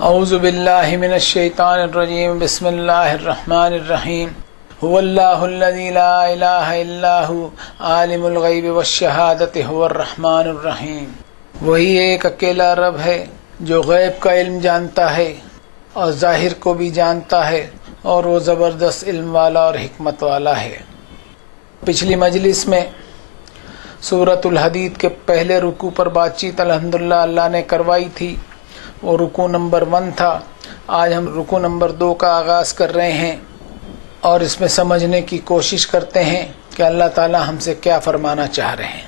اعوذ باللہ من الشیطان الرجیم بسم اللہ الرحمن الرحیم هو اللہ الذی لا الہ الا هو عالم الغیب والشہادۃ هو الرحمن الرحیم۔ وہی ایک اکیلا رب ہے جو غیب کا علم جانتا ہے اور ظاہر کو بھی جانتا ہے، اور وہ زبردست علم والا اور حکمت والا ہے۔ پچھلی مجلس میں سورۃ الحدید کے پہلے رکوع پر بات چیت الحمدللہ اللہ نے کروائی تھی، وہ رکوع نمبر 1 تھا۔ آج ہم رکوع نمبر 2 کا آغاز کر رہے ہیں اور اس میں سمجھنے کی کوشش کرتے ہیں کہ اللہ تعالی ہم سے کیا فرمانا چاہ رہے ہیں۔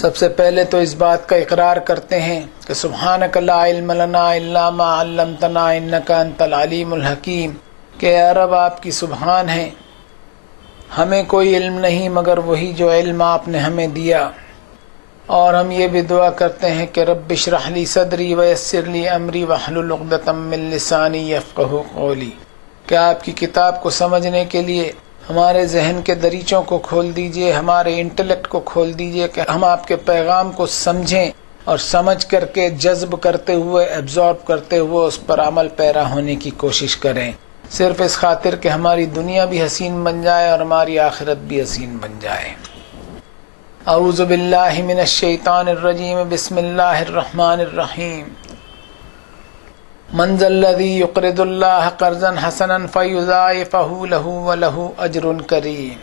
سب سے پہلے تو اس بات کا اقرار کرتے ہیں کہ سبحانک لا علم لنا الا ما علمتنا انک انت العلیم الحکیم، کہ اے رب آپ کی سبحان ہے، ہمیں کوئی علم نہیں مگر وہی جو علم آپ نے ہمیں دیا۔ اور ہم یہ بھی دعا کرتے ہیں کہ رب اشرح لی صدری ویسر لی امری واحلل عقدۃ من لسانی یفقہوا قولی، کہ آپ کی کتاب کو سمجھنے کے لیے ہمارے ذہن کے دریچوں کو کھول دیجئے، ہمارے انٹلیکٹ کو کھول دیجئے کہ ہم آپ کے پیغام کو سمجھیں اور سمجھ کر کے جذب کرتے ہوئے، ایبزارب کرتے ہوئے اس پر عمل پیرا ہونے کی کوشش کریں، صرف اس خاطر کہ ہماری دنیا بھی حسین بن جائے اور ہماری آخرت بھی حسین بن جائے۔ اعوذ باللہ من الشیطان الرجیم بسم اللہ الرحمن الرحیم۔ من ذا الذی یقرض اللہ قرضا حسنا فیضاعفہ لہ ولہ اجر کریم۔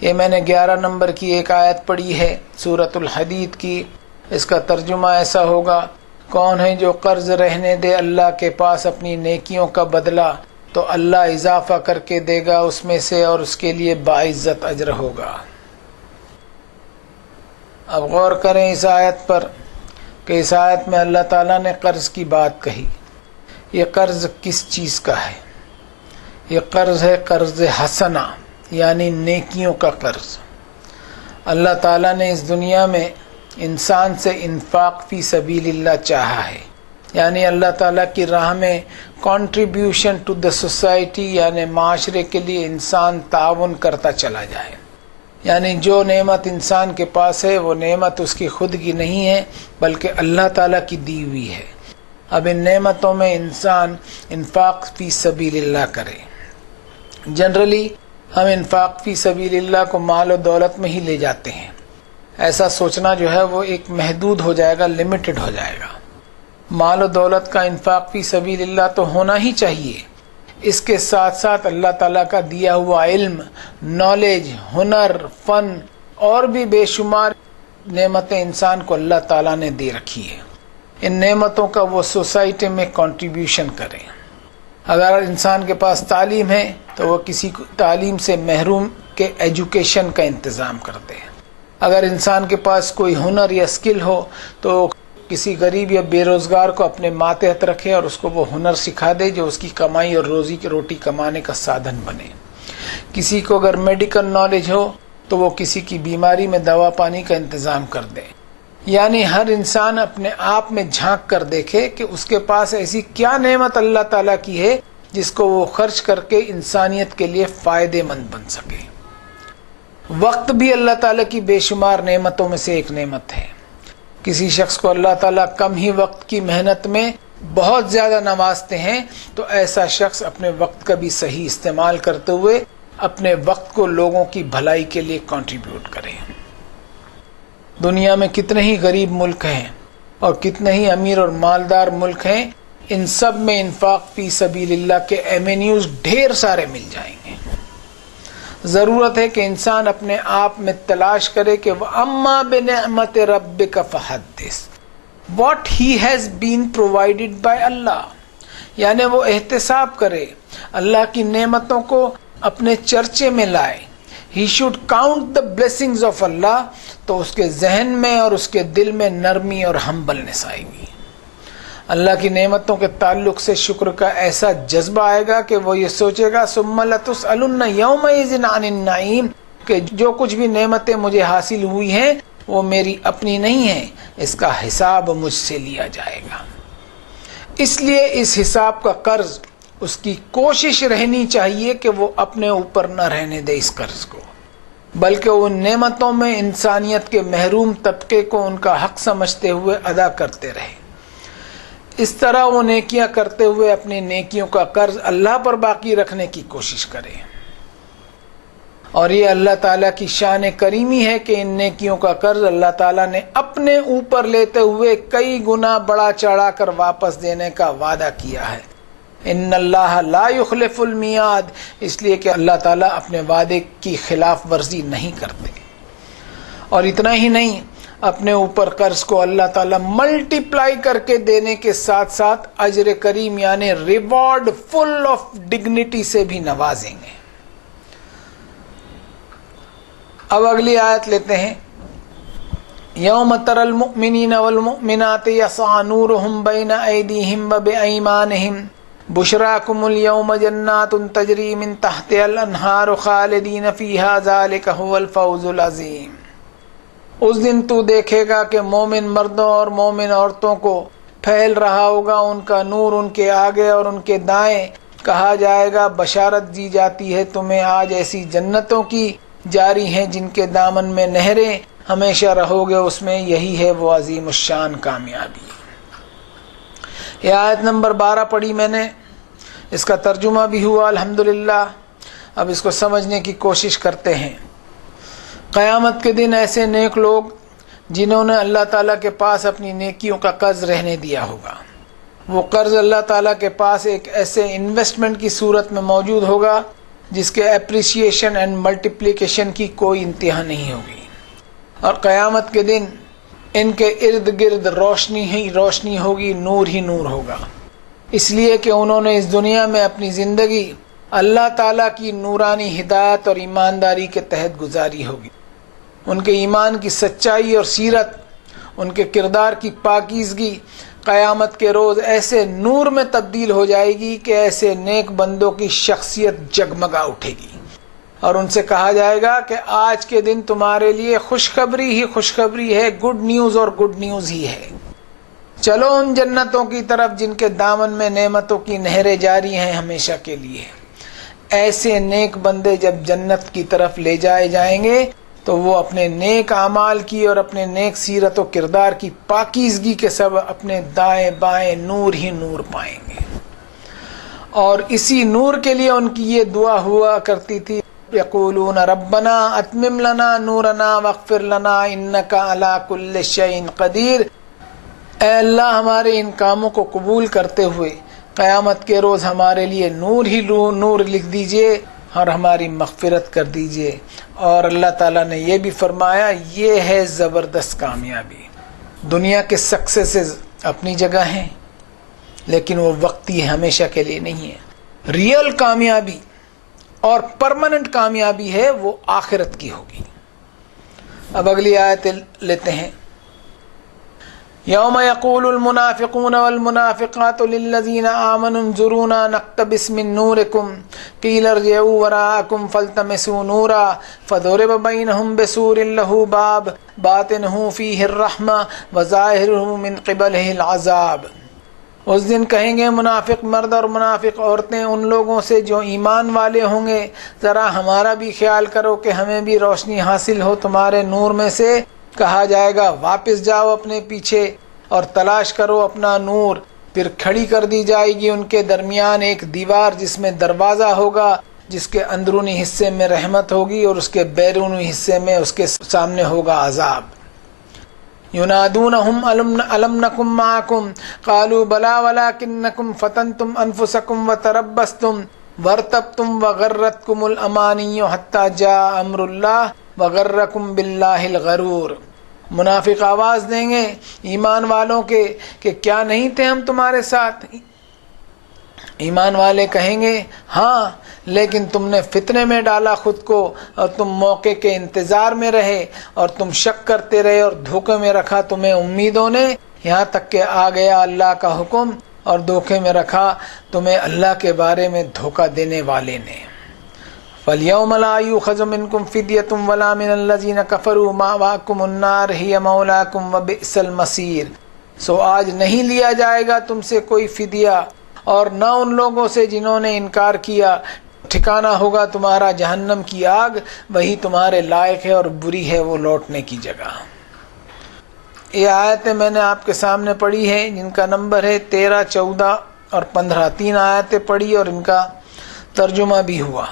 یہ میں نے 11 نمبر کی ایک آیت پڑھی ہے سورۃ الحدید کی۔ اس کا ترجمہ ایسا ہوگا، کون ہے جو قرض رہنے دے اللہ کے پاس اپنی نیکیوں کا بدلہ تو اللہ اضافہ کر کے دے گا اس میں سے، اور اس کے لیے باعزت اجر ہوگا۔ اب غور کریں اس آیت پر کہ اس آیت میں اللہ تعالیٰ نے قرض کی بات کہی۔ یہ قرض کس چیز کا ہے؟ یہ قرض ہے قرض حسنہ، یعنی نیکیوں کا قرض۔ اللہ تعالیٰ نے اس دنیا میں انسان سے انفاق فی سبیل اللہ چاہا ہے، یعنی اللہ تعالیٰ کی راہ میں کنٹریبیوشن ٹو دا سوسائٹی، یعنی معاشرے کے لیے انسان تعاون کرتا چلا جائے۔ یعنی جو نعمت انسان کے پاس ہے وہ نعمت اس کی خود کی نہیں ہے بلکہ اللہ تعالیٰ کی دی ہوئی ہے۔ اب ان نعمتوں میں انسان انفاق فی سبیل اللہ کرے۔ جنرلی ہم انفاق فی سبیل اللہ کو مال و دولت میں ہی لے جاتے ہیں۔ ایسا سوچنا جو ہے وہ ایک محدود ہو جائے گا، لمیٹڈ ہو جائے گا۔ مال و دولت کا انفاق فی سبیل اللہ تو ہونا ہی چاہیے، اس کے ساتھ ساتھ اللہ تعالیٰ کا دیا ہوا علم، نالج، ہنر، فن اور بھی بے شمار نعمتیں انسان کو اللہ تعالیٰ نے دے رکھی ہے۔ ان نعمتوں کا وہ سوسائٹی میں کنٹریبیوشن کریں۔ اگر انسان کے پاس تعلیم ہے تو وہ کسی کو تعلیم سے محروم کے ایجوکیشن کا انتظام کر دے۔ اگر انسان کے پاس کوئی ہنر یا اسکل ہو تو کسی غریب یا بے روزگار کو اپنے ماتحت رکھے اور اس کو وہ ہنر سکھا دے جو اس کی کمائی اور روٹی کمانے کا سادھن بنے۔ کسی کو اگر میڈیکل نالج ہو تو وہ کسی کی بیماری میں دوا پانی کا انتظام کر دے۔ یعنی ہر انسان اپنے آپ میں جھانک کر دیکھے کہ اس کے پاس ایسی کیا نعمت اللہ تعالیٰ کی ہے جس کو وہ خرچ کر کے انسانیت کے لیے فائدے مند بن سکے۔ وقت بھی اللہ تعالیٰ کی بے شمار نعمتوں میں سے ایک نعمت ہے۔ کسی شخص کو اللہ تعالیٰ کم ہی وقت کی محنت میں بہت زیادہ نوازتے ہیں تو ایسا شخص اپنے وقت کا بھی صحیح استعمال کرتے ہوئے اپنے وقت کو لوگوں کی بھلائی کے لیے کنٹریبیوٹ کرے۔ دنیا میں کتنے ہی غریب ملک ہیں اور کتنے ہی امیر اور مالدار ملک ہیں، ان سب میں انفاق فی سبیل اللہ کے ایوینیوز ڈھیر سارے مل جائیں گے۔ ضرورت ہے کہ انسان اپنے آپ میں تلاش کرے کہ وَأَمَّا بِنِعْمَةِ رَبِّكَ فَحَدِّثْ، what he has been provided by Allah، یعنی وہ احتساب کرے، اللہ کی نعمتوں کو اپنے چرچے میں لائے۔ he should count the blessings of Allah، تو اس کے ذہن میں اور اس کے دل میں نرمی اور ہمبلنس آئے گی۔ اللہ کی نعمتوں کے تعلق سے شکر کا ایسا جذبہ آئے گا کہ وہ یہ سوچے گا ثم لتسألن یومئذ عن النعیم، کہ جو کچھ بھی نعمتیں مجھے حاصل ہوئی ہیں وہ میری اپنی نہیں ہیں، اس کا حساب مجھ سے لیا جائے گا۔ اس لیے اس حساب کا قرض اس کی کوشش رہنی چاہیے کہ وہ اپنے اوپر نہ رہنے دے اس قرض کو، بلکہ ان نعمتوں میں انسانیت کے محروم طبقے کو ان کا حق سمجھتے ہوئے ادا کرتے رہے۔ اس طرح وہ نیکیاں کرتے ہوئے اپنی نیکیوں کا قرض اللہ پر باقی رکھنے کی کوشش کرے. اور یہ اللہ تعالیٰ کی شان کریمی ہے کہ ان نیکیوں کا قرض اللہ تعالیٰ نے اپنے اوپر لیتے ہوئے کئی گنا بڑا چڑھا کر واپس دینے کا وعدہ کیا ہے. ان اللہ لا یخلف المیعاد، اس لیے کہ اللہ تعالیٰ اپنے وعدے کی خلاف ورزی نہیں کرتے. اور اتنا ہی نہیں، اپنے اوپر قرض کو اللہ تعالیٰ ملٹی پلائی کر کے دینے کے ساتھ ساتھ اجر کریم یعنی ریوارڈ فل آف ڈگنیٹی سے بھی نوازیں گے. اب اگلی آیت لیتے ہیں. یوم تر المؤمنین والمؤمنات یسعی نورہم بین ایدیہم وبایمانہم بشراکم اليوم جنات تجری من تحتها الانہار خالدین فیہا ذالک هو الفوز العظیم. اس دن تو دیکھے گا کہ مومن مردوں اور مومن عورتوں کو پھیل رہا ہوگا ان کا نور ان کے آگے اور ان کے دائیں. کہا جائے گا بشارت دی جاتی ہے تمہیں آج ایسی جنتوں کی جاری ہیں جن کے دامن میں نہریں، ہمیشہ رہو گے اس میں، یہی ہے وہ عظیم الشان کامیابی. یہ آیت نمبر 12 پڑھی میں نے، اس کا ترجمہ بھی ہوا الحمدللہ. اب اس کو سمجھنے کی کوشش کرتے ہیں. قیامت کے دن ایسے نیک لوگ جنہوں نے اللہ تعالیٰ کے پاس اپنی نیکیوں کا قرض رہنے دیا ہوگا، وہ قرض اللہ تعالیٰ کے پاس ایک ایسے انویسٹمنٹ کی صورت میں موجود ہوگا جس کے اپریسیشن اینڈ ملٹیپلیکیشن کی کوئی انتہا نہیں ہوگی. اور قیامت کے دن ان کے ارد گرد روشنی ہی روشنی ہوگی، نور ہی نور ہوگا، اس لیے کہ انہوں نے اس دنیا میں اپنی زندگی اللہ تعالیٰ کی نورانی ہدایت اور ایمانداری کے تحت گزاری ہوگی. ان کے ایمان کی سچائی اور سیرت، ان کے کردار کی پاکیزگی قیامت کے روز ایسے نور میں تبدیل ہو جائے گی کہ ایسے نیک بندوں کی شخصیت جگمگا اٹھے گی. اور ان سے کہا جائے گا کہ آج کے دن تمہارے لیے خوشخبری ہی خوشخبری ہے، گڈ نیوز اور گڈ نیوز ہی ہے. چلو ان جنتوں کی طرف جن کے دامن میں نعمتوں کی نہریں جاری ہیں ہمیشہ کے لیے. ایسے نیک بندے جب جنت کی طرف لے جائے جائیں گے تو وہ اپنے نیک اعمال کی اور اپنے نیک سیرت و کردار کی پاکیزگی کے سبب اپنے دائیں بائیں نور ہی نور پائیں گے. اور اسی نور کے لیے ان کی یہ دعا ہوا کرتی تھی، یقولون ربنا اتمم لنا نورنا واغفر لنا انک علی کل شیء قدیر. اے اللہ ہمارے ان کاموں کو قبول کرتے ہوئے قیامت کے روز ہمارے لیے نور ہی نور لکھ دیجئے اور ہماری مغفرت کر دیجئے. اور اللہ تعالیٰ نے یہ بھی فرمایا یہ ہے زبردست کامیابی. دنیا کے سکسیسز اپنی جگہ ہیں لیکن وہ وقتی ہے، ہمیشہ کے لیے نہیں ہے. ریئل کامیابی اور پرماننٹ کامیابی ہے وہ آخرت کی ہوگی. اب اگلی آیت لیتے ہیں. یوم یقول المنافقون والمنافقات للذین آمنوا انظرونا نقتبس من نورکم قیل ارجعوا وراءکم فالتمسوا نورا فضرب بینہم بسور لہ باب باطنہ فیہ الرحمہ وظاہرہ من قبلہ العذاب. اس دن کہیں گے منافق مرد اور منافق عورتیں ان لوگوں سے جو ایمان والے ہوں گے، ذرا ہمارا بھی خیال کرو کہ ہمیں بھی روشنی حاصل ہو تمہارے نور میں سے. کہا جائے گا واپس جاؤ اپنے پیچھے اور تلاش کرو اپنا نور. پھر کھڑی کر دی جائے گی ان کے درمیان ایک دیوار جس میں دروازہ ہوگا، جس کے اندرونی حصے میں رحمت ہوگی اور اس کے بیرونی حصے میں اس کے سامنے ہوگا عذاب. ینادونہم الم نکم معکم قالوا بلا ولکنکم فتنتم انفسکم وتربصتم وارتبتم وغرتکم الامانی حتی جاء امر اللہ وغرکم باللہ الغرور. منافق آواز دیں گے ایمان والوں کے کہ کیا نہیں تھے ہم تمہارے ساتھ. ایمان والے کہیں گے ہاں، لیکن تم نے فتنے میں ڈالا خود کو اور تم موقع کے انتظار میں رہے اور تم شک کرتے رہے اور دھوکے میں رکھا تمہیں امیدوں نے، یہاں تک کہ آ گیا اللہ کا حکم اور دھوکے میں رکھا تمہیں اللہ کے بارے میں دھوکہ دینے والے نے. فَالْيَوْمَ لَا يُؤْخَذُ مِنْكُمْ فِدْيَةٌ وَلَا مِنَ الَّذِينَ كَفَرُوا مَأْوَاكُمُ النَّارُ هِيَ مَوْلَاكُمْ وَبِئْسَ الْمَصِيرُ. سو آج نہیں لیا جائے گا تم سے کوئی فدیہ اور نہ ان لوگوں سے جنہوں نے انکار کیا. ٹھکانہ ہوگا تمہارا جہنم کی آگ، وہی تمہارے لائق ہے اور بری ہے وہ لوٹنے کی جگہ. یہ آیتیں میں نے آپ کے سامنے پڑھی ہیں جن کا نمبر ہے 13، 14 اور 15، 3 آیتیں پڑھی اور ان کا ترجمہ بھی ہوا۔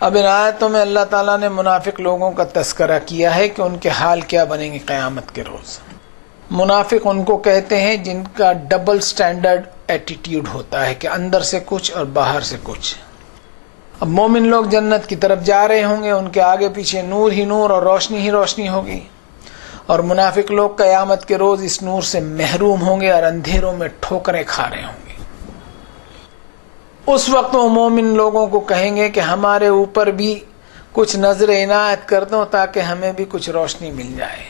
اب ان آیتوں میں اللہ تعالیٰ نے منافق لوگوں کا تذکرہ کیا ہے کہ ان کے حال کیا بنیں گے قیامت کے روز۔ منافق ان کو کہتے ہیں جن کا ڈبل سٹینڈرڈ ایٹیٹیوڈ ہوتا ہے کہ اندر سے کچھ اور باہر سے کچھ۔ اب مومن لوگ جنت کی طرف جا رہے ہوں گے، ان کے آگے پیچھے نور ہی نور اور روشنی ہی روشنی ہوگی، اور منافق لوگ قیامت کے روز اس نور سے محروم ہوں گے اور اندھیروں میں ٹھوکریں کھا رہے ہوں گے۔ اس وقت وہ مومن لوگوں کو کہیں گے کہ ہمارے اوپر بھی کچھ نظر عنایت کر دو تاکہ ہمیں بھی کچھ روشنی مل جائے۔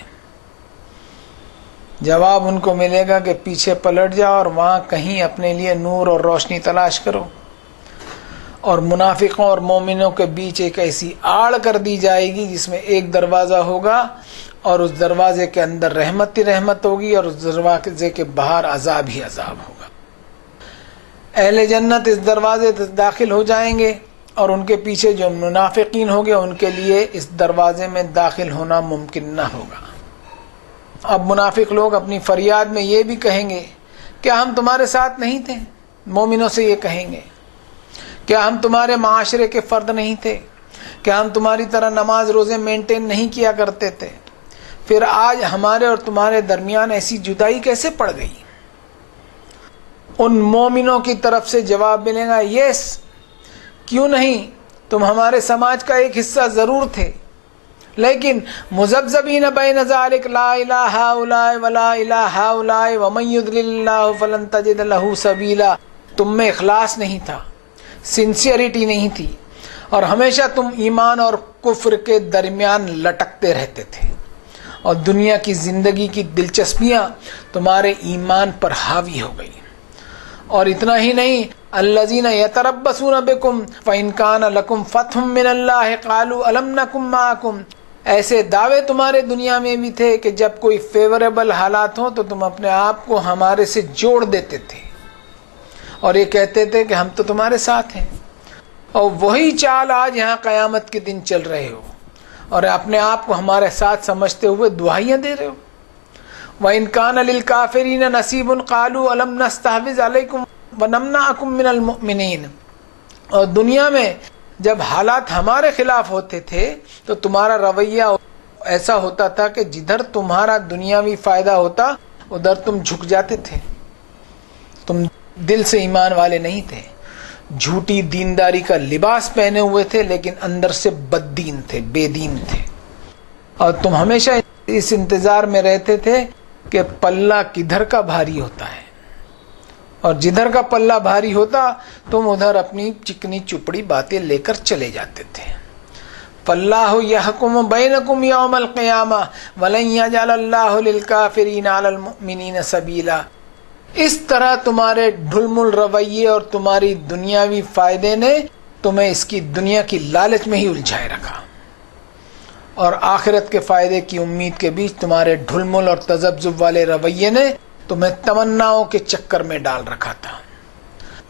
جواب ان کو ملے گا کہ پیچھے پلٹ جاؤ اور وہاں کہیں اپنے لیے نور اور روشنی تلاش کرو، اور منافقوں اور مومنوں کے بیچ ایک ایسی آڑ کر دی جائے گی جس میں ایک دروازہ ہوگا اور اس دروازے کے اندر رحمت ہی رحمت ہوگی اور اس دروازے کے باہر عذاب ہی عذاب ہوگا۔ اہل جنت اس دروازے سے داخل ہو جائیں گے اور ان کے پیچھے جو منافقین ہوں گے ان کے لیے اس دروازے میں داخل ہونا ممکن نہ ہوگا۔ اب منافق لوگ اپنی فریاد میں یہ بھی کہیں گے کیا ہم تمہارے ساتھ نہیں تھے؟ مومنوں سے یہ کہیں گے کیا ہم تمہارے معاشرے کے فرد نہیں تھے؟ کیا ہم تمہاری طرح نماز روزے مینٹین نہیں کیا کرتے تھے؟ پھر آج ہمارے اور تمہارے درمیان ایسی جدائی کیسے پڑ گئی؟ ان مومنوں کی طرف سے جواب ملے گا یس، کیوں نہیں، تم ہمارے سماج کا ایک حصہ ضرور تھے، لیکن مذبذبین بین ذلک لا الہ ہؤلاء ولا الہ ہؤلاء ومن یضلل اللہ فلن تجد لہ سبیلا۔ تم میں اخلاص نہیں تھا، سنسیئرٹی نہیں تھی، اور ہمیشہ تم ایمان اور کفر کے درمیان لٹکتے رہتے تھے، اور دنیا کی زندگی کی دلچسپیاں تمہارے ایمان پر حاوی ہو گئی۔ اور اتنا ہی نہیں، الذین یتربصون بکم فإن کان لکم فتح من اللہ قالوا الم نکن معکم۔ ایسے دعوے تمہارے دنیا میں بھی تھے کہ جب کوئی فیوریبل حالات ہوں تو تم اپنے آپ کو ہمارے سے جوڑ دیتے تھے اور یہ کہتے تھے کہ ہم تو تمہارے ساتھ ہیں، اور وہی چال آج یہاں قیامت کے دن چل رہے ہو اور اپنے آپ کو ہمارے ساتھ سمجھتے ہوئے دعائیاں دے رہے ہو۔ وَإِن كَانَ لِلْكَافِرِينَ نَصِيبٌ قَالُوا أَلَمْ نَسْتَحْوِذْ عَلَيْكُمْ وَنَمْنَعْكُمْ مِنَ الْمُؤْمِنِينَ۔ اور دنیا میں جب حالات ہمارے خلاف ہوتے تھے تو تمہارا رویہ ایسا ہوتا تھا کہ جدھر تمہارا دنیاوی فائدہ ہوتا ادھر تم جھک جاتے تھے، تم دل سے ایمان والے نہیں تھے، جھوٹی دینداری کا لباس پہنے ہوئے تھے لیکن اندر سے بد دین تھے، بے دین تھے، اور تم ہمیشہ اس انتظار میں رہتے تھے کہ پلہ کدھر کا بھاری ہوتا ہے، اور جدھر کا پلہ بھاری ہوتا تم ادھر اپنی چکنی چپڑی باتیں لے کر چلے جاتے تھے۔ فاللہ یحکم بینکم یوم القیامہ ولن یجعل اللہ للکافرین علی المؤمنین سبیلا۔ اس طرح تمہارے ڈھلمل رویے اور تمہاری دنیاوی فائدے نے تمہیں اس کی دنیا کی لالچ میں ہی الجھائے رکھا، اور آخرت کے فائدے کی امید کے بیچ تمہارے ڈھلمل اور تذبذب والے رویے نے تمہیں تمناؤں کے چکر میں ڈال رکھا تھا،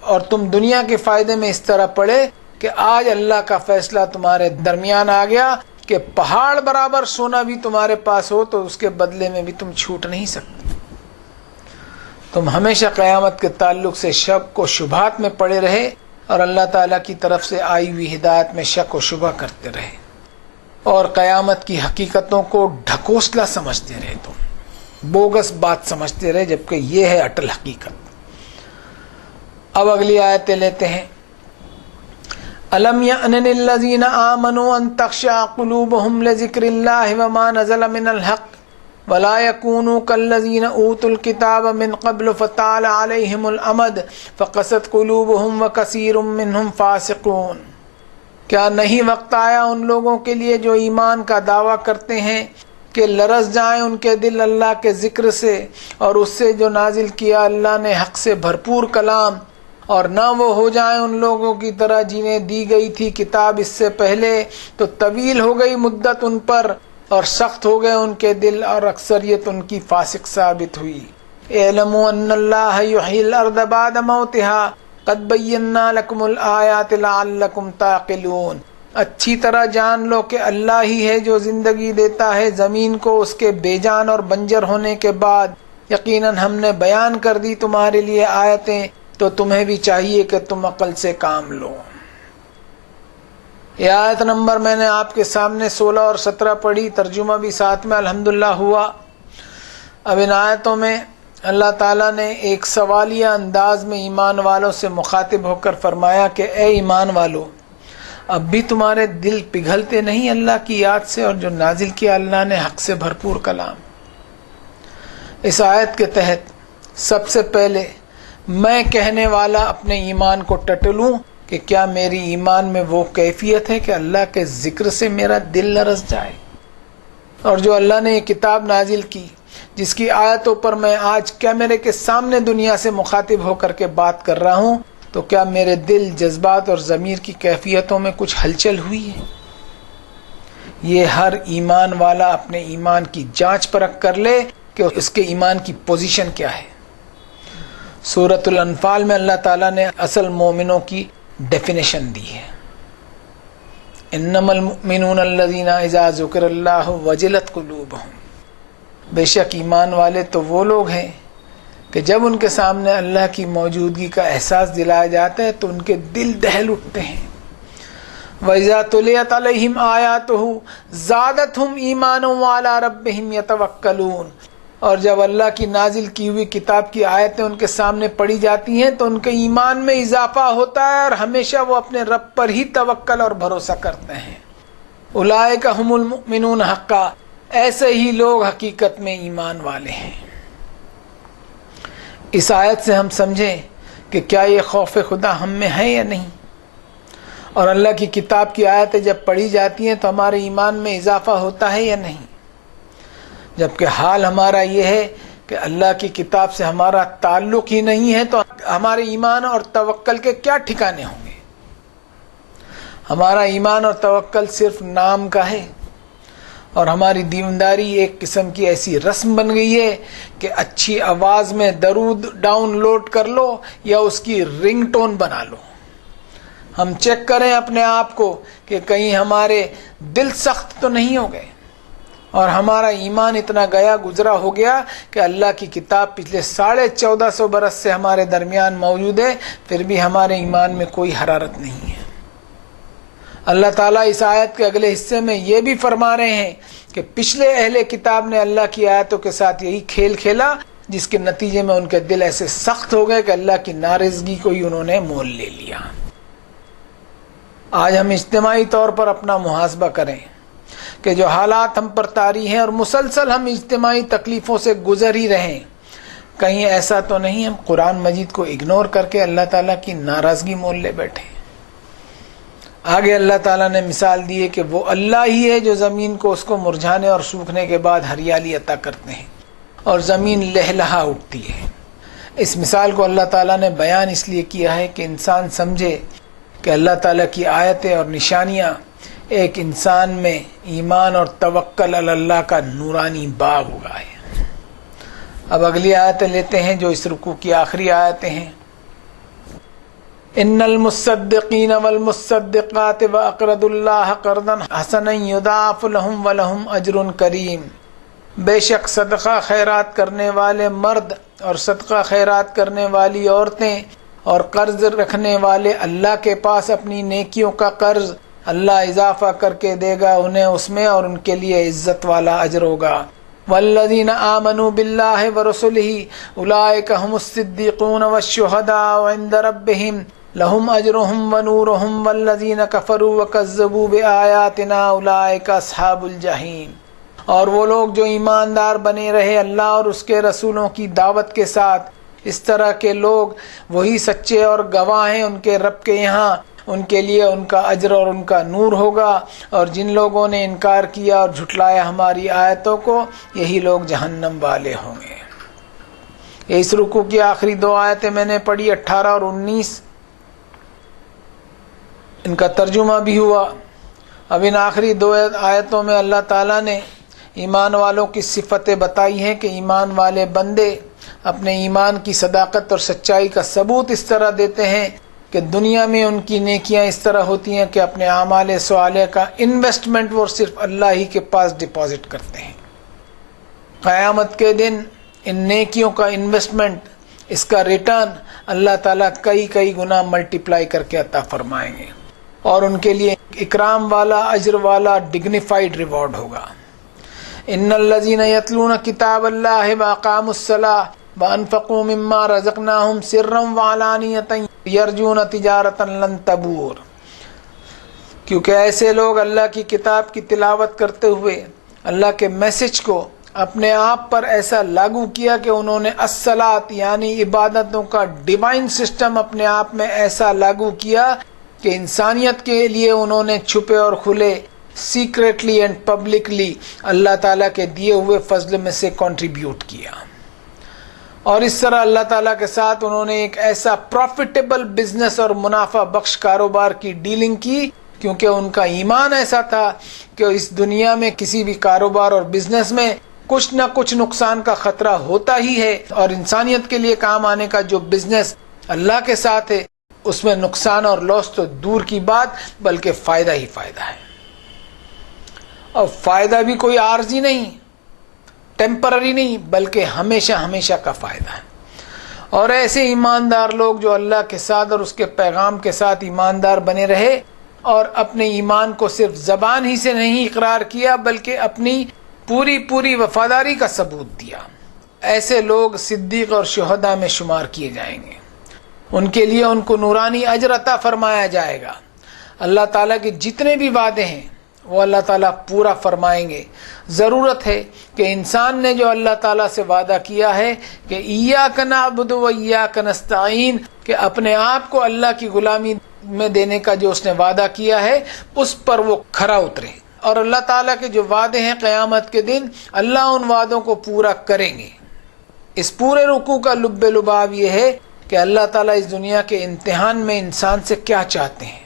اور تم دنیا کے فائدے میں اس طرح پڑے کہ آج اللہ کا فیصلہ تمہارے درمیان آ گیا کہ پہاڑ برابر سونا بھی تمہارے پاس ہو تو اس کے بدلے میں بھی تم چھوٹ نہیں سکتے۔ تم ہمیشہ قیامت کے تعلق سے شک و شبہات میں پڑے رہے اور اللہ تعالیٰ کی طرف سے آئی ہوئی ہدایت میں شک و شبہ کرتے رہے، اور قیامت کی حقیقتوں کو ڈھکوسلا سمجھتے رہے، تم بوگس بات سمجھتے رہے، جبکہ یہ ہے اٹل حقیقت۔ اب اگلی آیتیں لیتے ہیں۔ الم یأن للذین آمنوا ان تخشع قلوبهم لذکر اللہ وما نزل من الحق ولا يكونوا كالذین اوتوا الکتاب من قبل فطال علیہم الامد فقست قلوبهم وکثیر منهم فاسقون۔ کیا نہیں وقت آیا ان لوگوں کے لیے جو ایمان کا دعویٰ کرتے ہیں کہ لرز جائیں ان کے دل اللہ کے ذکر سے اور اس سے جو نازل کیا اللہ نے حق سے بھرپور کلام، اور نہ وہ ہو جائیں ان لوگوں کی طرح جنہیں دی گئی تھی کتاب اس سے پہلے تو طویل ہو گئی مدت ان پر اور سخت ہو گئے ان کے دل اور اکثریت ان کی فاسق ثابت ہوئی۔ اعلموا ان اللہ یحیی الارض بعد موتها قد بینا لکم الآیات لعلکم تعقلون۔ اچھی طرح جان لو کہ اللہ ہی ہے جو زندگی دیتا ہے زمین کو اس کے بے جان اور بنجر ہونے کے بعد. یقیناً ہم نے بیان کر دی تمہارے لیے آیتیں، تو تمہیں بھی چاہیے کہ تم عقل سے کام لو. یہ آیت نمبر میں نے آپ کے سامنے 16 اور 17 پڑھی، ترجمہ بھی ساتھ میں الحمدللہ ہوا. اب ان آیتوں میں اللہ تعالیٰ نے ایک سوالیہ انداز میں ایمان والوں سے مخاطب ہو کر فرمایا کہ اے ایمان والو، اب بھی تمہارے دل پگھلتے نہیں اللہ کی یاد سے اور جو نازل کیا اللہ نے حق سے بھرپور کلام. اس آیت کے تحت سب سے پہلے میں کہنے والا اپنے ایمان کو ٹٹولوں کہ کیا میری ایمان میں وہ کیفیت ہے کہ اللہ کے ذکر سے میرا دل لرز جائے. اور جو اللہ نے یہ کتاب نازل کی جس کی آیتوں پر میں آج کیمرے کے سامنے دنیا سے مخاطب ہو کر کے بات کر رہا ہوں، تو کیا میرے دل، جذبات اور ضمیر کی کیفیتوں میں کچھ ہلچل ہوئی ہے؟ یہ ہر ایمان والا اپنے ایمان کی جانچ پرکھ کر لے کہ اس کے ایمان کی پوزیشن کیا ہے. سورۃ الانفال میں اللہ تعالیٰ نے اصل مومنوں کی ڈیفینیشن دی ہے. انما المؤمنون الذین اذا ذکر اللہ وجلت قلوبہم. بے شک ایمان والے تو وہ لوگ ہیں کہ جب ان کے سامنے اللہ کی موجودگی کا احساس دلایا جاتا ہے تو ان کے دل دہل اٹھتے ہیں. وَإِذَا تُلِيَتْ عَلَيْهِمْ آيَاتُهُ زَادَتْهُمْ إِيمَانًا وَعَلَىٰ رَبِّهِمْ يَتَوَكَّلُونَ. اور جب اللہ کی نازل کی ہوئی کتاب کی آیتیں ان کے سامنے پڑھی جاتی ہیں تو ان کے ایمان میں اضافہ ہوتا ہے اور ہمیشہ وہ اپنے رب پر ہی توکل اور بھروسہ کرتے ہیں. اولئک هم المؤمنون حقا. ایسے ہی لوگ حقیقت میں ایمان والے ہیں. اس آیت سے ہم سمجھیں کہ کیا یہ خوف خدا ہم میں ہے یا نہیں، اور اللہ کی کتاب کی آیتیں جب پڑھی جاتی ہیں تو ہمارے ایمان میں اضافہ ہوتا ہے یا نہیں. جبکہ حال ہمارا یہ ہے کہ اللہ کی کتاب سے ہمارا تعلق ہی نہیں ہے تو ہمارے ایمان اور توکل کے کیا ٹھکانے ہوں گے. ہمارا ایمان اور توکل صرف نام کا ہے، اور ہماری دینداری ایک قسم کی ایسی رسم بن گئی ہے کہ اچھی آواز میں درود ڈاؤن لوڈ کر لو یا اس کی رنگ ٹون بنا لو. ہم چیک کریں اپنے آپ کو کہ کہیں ہمارے دل سخت تو نہیں ہو گئے اور ہمارا ایمان اتنا گیا گزرا ہو گیا کہ اللہ کی کتاب پچھلے 1450 برس سے ہمارے درمیان موجود ہے، پھر بھی ہمارے ایمان میں کوئی حرارت نہیں ہے. اللہ تعالیٰ اس آیت کے اگلے حصے میں یہ بھی فرما رہے ہیں کہ پچھلے اہل کتاب نے اللہ کی آیتوں کے ساتھ یہی کھیل کھیلا جس کے نتیجے میں ان کے دل ایسے سخت ہو گئے کہ اللہ کی ناراضگی کو ہی انہوں نے مول لے لیا. آج ہم اجتماعی طور پر اپنا محاسبہ کریں کہ جو حالات ہم پر طاری ہیں اور مسلسل ہم اجتماعی تکلیفوں سے گزر ہی رہیں، کہیں ایسا تو نہیں ہم قرآن مجید کو اگنور کر کے اللہ تعالیٰ کی ناراضگی مول لے بیٹھے. آگے اللہ تعالیٰ نے مثال دی ہے کہ وہ اللہ ہی ہے جو زمین کو اس کو مرجھانے اور سوکھنے کے بعد ہریالی عطا کرتے ہیں اور زمین لہلہا اٹھتی ہے. اس مثال کو اللہ تعالیٰ نے بیان اس لیے کیا ہے کہ انسان سمجھے کہ اللہ تعالیٰ کی آیتیں اور نشانیاں ایک انسان میں ایمان اور توکل علی اللہ کا نورانی باغ اگائے. اب اگلی آیتیں لیتے ہیں جو اس رکوع کی آخری آیتیں ہیں. ان المصدقین والمصدقات واقرضوا اللہ قرضا حسنا یضاعف لهم ولهم اجر کریم. بے شک صدقہ خیرات کرنے والے مرد اور صدقہ خیرات کرنے والی عورتیں اور قرض رکھنے والے اللہ کے پاس اپنی نیکیوں کا قرض اللہ اضافہ کر کے دے گا انہیں اس میں، اور ان کے لیے عزت والا اجر ہوگا. والذین آمنوا باللہ ورسلہ اولئک هم الصدیقون والشہداء عند ربہم لهم اجرهم ونورهم والذین کفروا وکذبوا بآیاتنا اولئک اصحاب الجحیم. اور وہ لوگ جو ایماندار بنے رہے اللہ اور اس کے رسولوں کی دعوت کے ساتھ، اس طرح کے لوگ وہی سچے اور گواہ ہیں ان کے رب کے یہاں، ان کے لیے ان کا اجر اور ان کا نور ہوگا. اور جن لوگوں نے انکار کیا اور جھٹلایا ہماری آیتوں کو، یہی لوگ جہنم والے ہوں گے. اس رکوع کی آخری دو آیتیں میں نے پڑھی 18 اور 19، ان کا ترجمہ بھی ہوا. اب ان آخری دو آیتوں میں اللہ تعالیٰ نے ایمان والوں کی صفتیں بتائی ہیں کہ ایمان والے بندے اپنے ایمان کی صداقت اور سچائی کا ثبوت اس طرح دیتے ہیں کہ دنیا میں ان کی نیکیاں اس طرح ہوتی ہیں کہ اپنے اعمال صالحہ کا انویسٹمنٹ وہ صرف اللہ ہی کے پاس ڈپازٹ کرتے ہیں. قیامت کے دن ان نیکیوں کا انویسٹمنٹ، اس کا ریٹرن اللہ تعالیٰ کئی گنا ملٹیپلائی کر کے عطا فرمائیں گے، اور ان کے لیے اکرام والا، اجر والا، ڈگنیفائڈ ریوارڈ ہوگا. ان الذین یتلون کتاب اللہ واقاموا الصلاۃ وانفقوا مما رزقناہم سرا وعلانیۃ یرجون تجارۃ لن تبور. کیونکہ ایسے لوگ اللہ کی کتاب کی تلاوت کرتے ہوئے اللہ کے میسج کو اپنے آپ پر ایسا لاگو کیا کہ انہوں نے الصلاۃ یعنی عبادتوں کا ڈیوائن سسٹم اپنے آپ میں ایسا لاگو کیا کہ انسانیت کے لیے انہوں نے چھپے اور کھلے، سیکریٹلی اینڈ پبلکلی اللہ تعالیٰ کے دیے ہوئے فضل میں سے کنٹریبیوٹ کیا. اور اس طرح اللہ تعالیٰ کے ساتھ انہوں نے ایک ایسا پروفیٹیبل بزنس اور منافع بخش کاروبار کی ڈیلنگ کی، کیونکہ ان کا ایمان ایسا تھا کہ اس دنیا میں کسی بھی کاروبار اور بزنس میں کچھ نہ کچھ نقصان کا خطرہ ہوتا ہی ہے، اور انسانیت کے لیے کام آنے کا جو بزنس اللہ کے ساتھ ہے اس میں نقصان اور لاس تو دور کی بات، بلکہ فائدہ ہی فائدہ ہے. اور فائدہ بھی کوئی عارضی نہیں، ٹیمپرری نہیں، بلکہ ہمیشہ کا فائدہ ہے. اور ایسے ایماندار لوگ جو اللہ کے ساتھ اور اس کے پیغام کے ساتھ ایماندار بنے رہے اور اپنے ایمان کو صرف زبان ہی سے نہیں اقرار کیا بلکہ اپنی پوری وفاداری کا ثبوت دیا، ایسے لوگ صدیق اور شہداء میں شمار کیے جائیں گے. ان کے لیے ان کو نورانی اجر عطا فرمایا جائے گا. اللہ تعالیٰ کے جتنے بھی وعدے ہیں وہ اللہ تعالیٰ پورا فرمائیں گے. ضرورت ہے کہ انسان نے جو اللہ تعالیٰ سے وعدہ کیا ہے کہ ایاک نعبد و ایاک نستعین، کہ اپنے آپ کو اللہ کی غلامی میں دینے کا جو اس نے وعدہ کیا ہے اس پر وہ کھرا اترے. اور اللہ تعالیٰ کے جو وعدے ہیں قیامت کے دن اللہ ان وعدوں کو پورا کریں گے. اس پورے رکوع کا لب لباب یہ ہے کہ اللہ تعالیٰ اس دنیا کے امتحان میں انسان سے کیا چاہتے ہیں.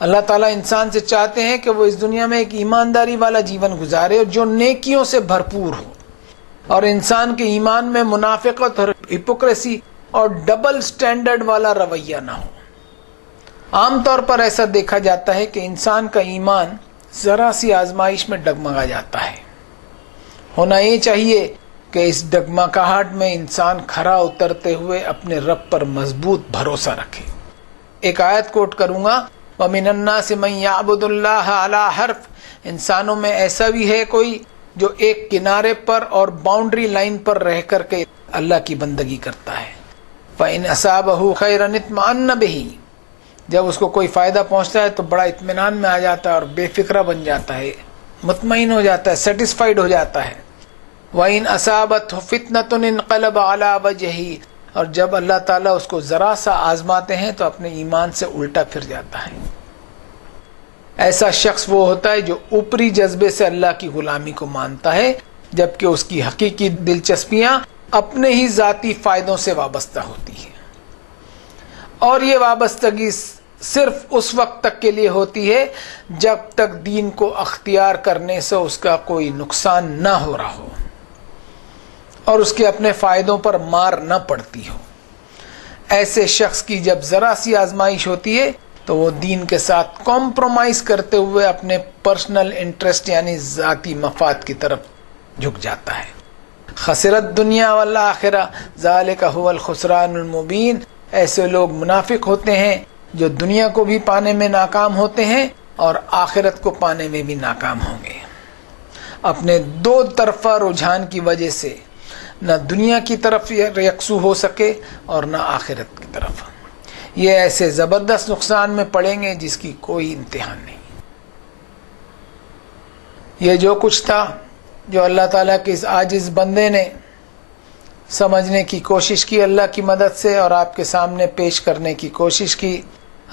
اللہ تعالیٰ انسان سے چاہتے ہیں کہ وہ اس دنیا میں ایک ایمانداری والا جیون گزارے اور جو نیکیوں سے بھرپور ہو، اور انسان کے ایمان میں منافقت اور ہپوکریسی اور ڈبل سٹینڈرڈ والا رویہ نہ ہو. عام طور پر ایسا دیکھا جاتا ہے کہ انسان کا ایمان ذرا سی آزمائش میں ڈگمگا جاتا ہے. ہونا یہ چاہیے کہ اس ڈگمگاہٹ میں انسان کھرا اترتے ہوئے اپنے رب پر مضبوط بھروسہ رکھے. ایک آیت کوٹ کروں گا، وَمِنَ النَّاسِ مَن يَعْبُدُ اللَّهَ عَلَى حَرْفٍ. انسانوں میں ایسا بھی ہے کوئی جو ایک کنارے پر اور باؤنڈری لائن پر رہ کر کے اللہ کی بندگی کرتا ہے. فَإِنْ أَصَابَهُ خَيْرًا اطْمَأَنَّ بِهِ. جب اس کو کوئی فائدہ پہنچتا ہے تو بڑا اطمینان میں آ جاتا ہے اور بے فکرہ بن جاتا ہے، مطمئن ہو جاتا ہے، سیٹسفائیڈ ہو جاتا ہے. وَإِنْ أَصَابَتْهُ فِتْنَةٌ انْقَلَبَ عَلَى وَجْهِهِ. اور جب اللہ تعالیٰ اس کو ذرا سا آزماتے ہیں تو اپنے ایمان سے الٹا پھر جاتا ہے. ایسا شخص وہ ہوتا ہے جو اوپری جذبے سے اللہ کی غلامی کو مانتا ہے، جبکہ اس کی حقیقی دلچسپیاں اپنے ہی ذاتی فائدوں سے وابستہ ہوتی ہیں. اور یہ وابستگی صرف اس وقت تک کے لیے ہوتی ہے جب تک دین کو اختیار کرنے سے اس کا کوئی نقصان نہ ہو رہا ہو اور اس کے اپنے فائدوں پر مار نہ پڑتی ہو. ایسے شخص کی جب ذرا سی آزمائش ہوتی ہے تو وہ دین کے ساتھ کمپرومائز کرتے ہوئے اپنے پرسنل انٹرسٹ یعنی ذاتی مفاد کی طرف جھک جاتا ہے. خسرت دنیا والآخرہ ذالک هو الخسران المبین. ایسے لوگ منافق ہوتے ہیں جو دنیا کو بھی پانے میں ناکام ہوتے ہیں اور آخرت کو پانے میں بھی ناکام ہوں گے. اپنے دو طرفہ رجحان کی وجہ سے نہ دنیا کی طرف یکسو ہو سکے اور نہ آخرت کی طرف. یہ ایسے زبردست نقصان میں پڑیں گے جس کی کوئی امتحان نہیں. یہ جو کچھ تھا جو اللہ تعالیٰ کے اس عاجز بندے نے سمجھنے کی کوشش کی اللہ کی مدد سے اور آپ کے سامنے پیش کرنے کی کوشش کی،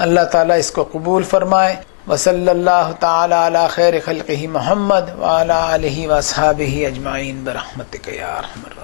اللہ تعالیٰ اس کو قبول فرمائے. وصلی اللہ تعالی علی خیر خلقہ محمد وعلی آلہ واصحابہ اجمعین برحمتک یا ارحم الراحمین.